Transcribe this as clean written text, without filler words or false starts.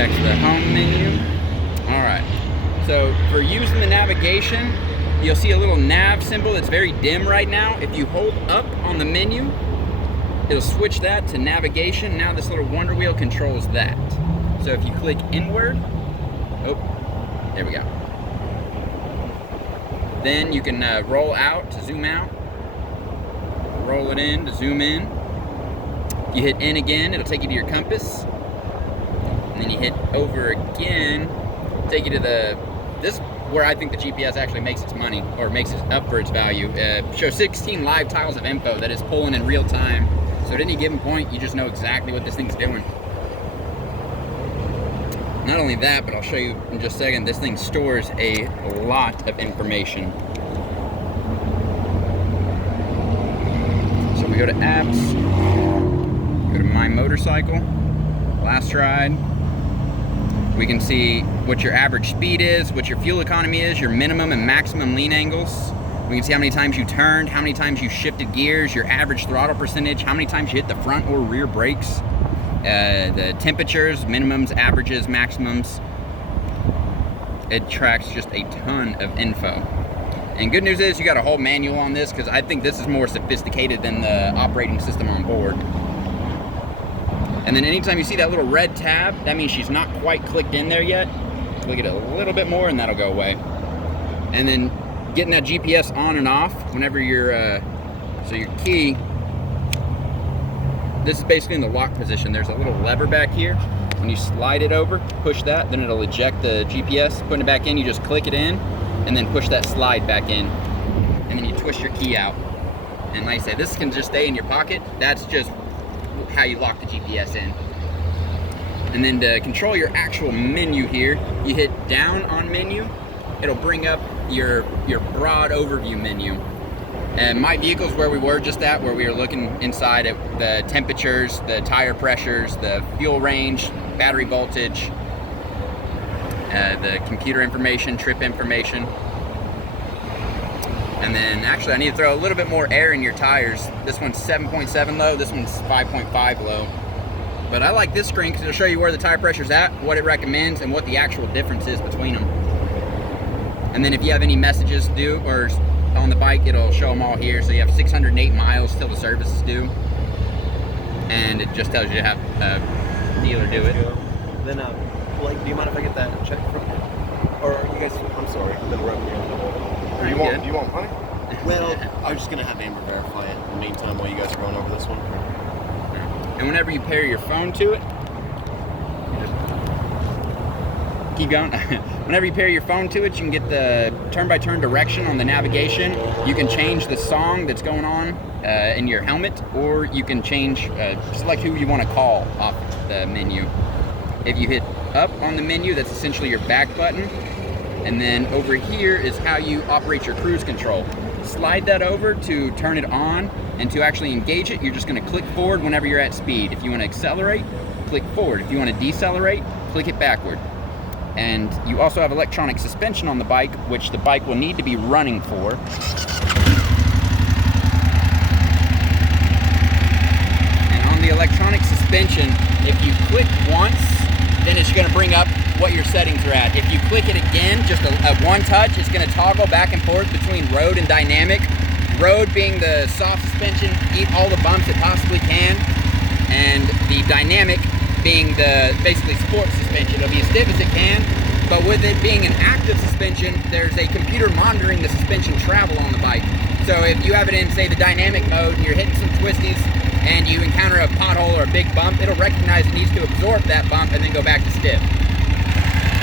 back to the home menu. All right, so for using the navigation, you'll see a little nav symbol that's very dim right now. If you hold up on the menu, it'll switch that to navigation. Now this little wonder wheel controls that. So if you click inward, oh, there we go. Then you can roll out to zoom out, roll it in to zoom in. If you hit in again, it'll take you to your compass. And then you hit over again, take you to this is where I think the GPS actually makes its money, or makes it up for its value. Shows 16 live tiles of info that is pulling in real time. So at any given point, you just know exactly what this thing's doing. Not only that, but I'll show you in just a second, this thing stores a lot of information. So we go to apps, go to my motorcycle, last ride. We can see what your average speed is, what your fuel economy is, your minimum and maximum lean angles. We can see how many times you turned, how many times you shifted gears, your average throttle percentage, how many times you hit the front or rear brakes, the temperatures, minimums, averages, maximums. It tracks just a ton of info. And good news is you got a whole manual on this, because I think this is more sophisticated than the operating system on board. And then anytime you see that little red tab, that means she's not quite clicked in there yet. Click it a little bit more and that'll go away. And then getting that GPS on and off whenever you're, so your key, this is basically in the lock position. There's a little lever back here. When you slide it over, push that, then it'll eject the GPS. Putting it back in, you just click it in and then push that slide back in. And then you twist your key out. And like I said, this can just stay in your pocket. That's just how you lock the GPS in. And then to control your actual menu here, you hit down on menu. It'll bring up your broad overview menu. And my vehicle is where we were just at, where we were looking inside at the temperatures, the tire pressures, the fuel range, battery voltage, the computer information, trip information. And then actually I need to throw a little bit more air in your tires. This one's 7.7 low, this one's 5.5 low. But I like this screen because it'll show you where the tire pressure's at, what it recommends, and what the actual difference is between them. And then if you have any messages due or on the bike, it'll show them all here. So you have 608 miles till the service is due. And it just tells you to have a dealer do it. Then, Blake, do you mind if I get that check from you? Or you guys, I'm sorry, I'm interrupting you. Do you want money? Well, I was just going to have Amber verify it in the meantime while you guys are going over this one. And whenever you pair your phone to it, keep going. Whenever you pair your phone to it, you can get the turn-by-turn direction on the navigation. You can change the song that's going on in your helmet, or you can change, select who you want to call off the menu. If you hit up on the menu, that's essentially your back button. And then over here is how you operate your cruise control. Slide that over to turn it on, and to actually engage it, you're just going to click forward whenever you're at speed. If you want to accelerate, click forward. If you want to decelerate, click it backward. And you also have electronic suspension on the bike, which the bike will need to be running for. And on the electronic suspension, if you click once, then it's going to bring up what your settings are at. If you click it again, just a one touch, it's going to toggle back and forth between road and dynamic. Road being the soft suspension, eat all the bumps it possibly can, and the dynamic being the basically sports suspension. It'll be as stiff as it can, but with it being an active suspension, there's a computer monitoring the suspension travel on the bike. So if you have it in, say, the dynamic mode, and you're hitting some twisties, and you encounter a pothole or a big bump, it'll recognize it needs to absorb that bump and then go back to stiff.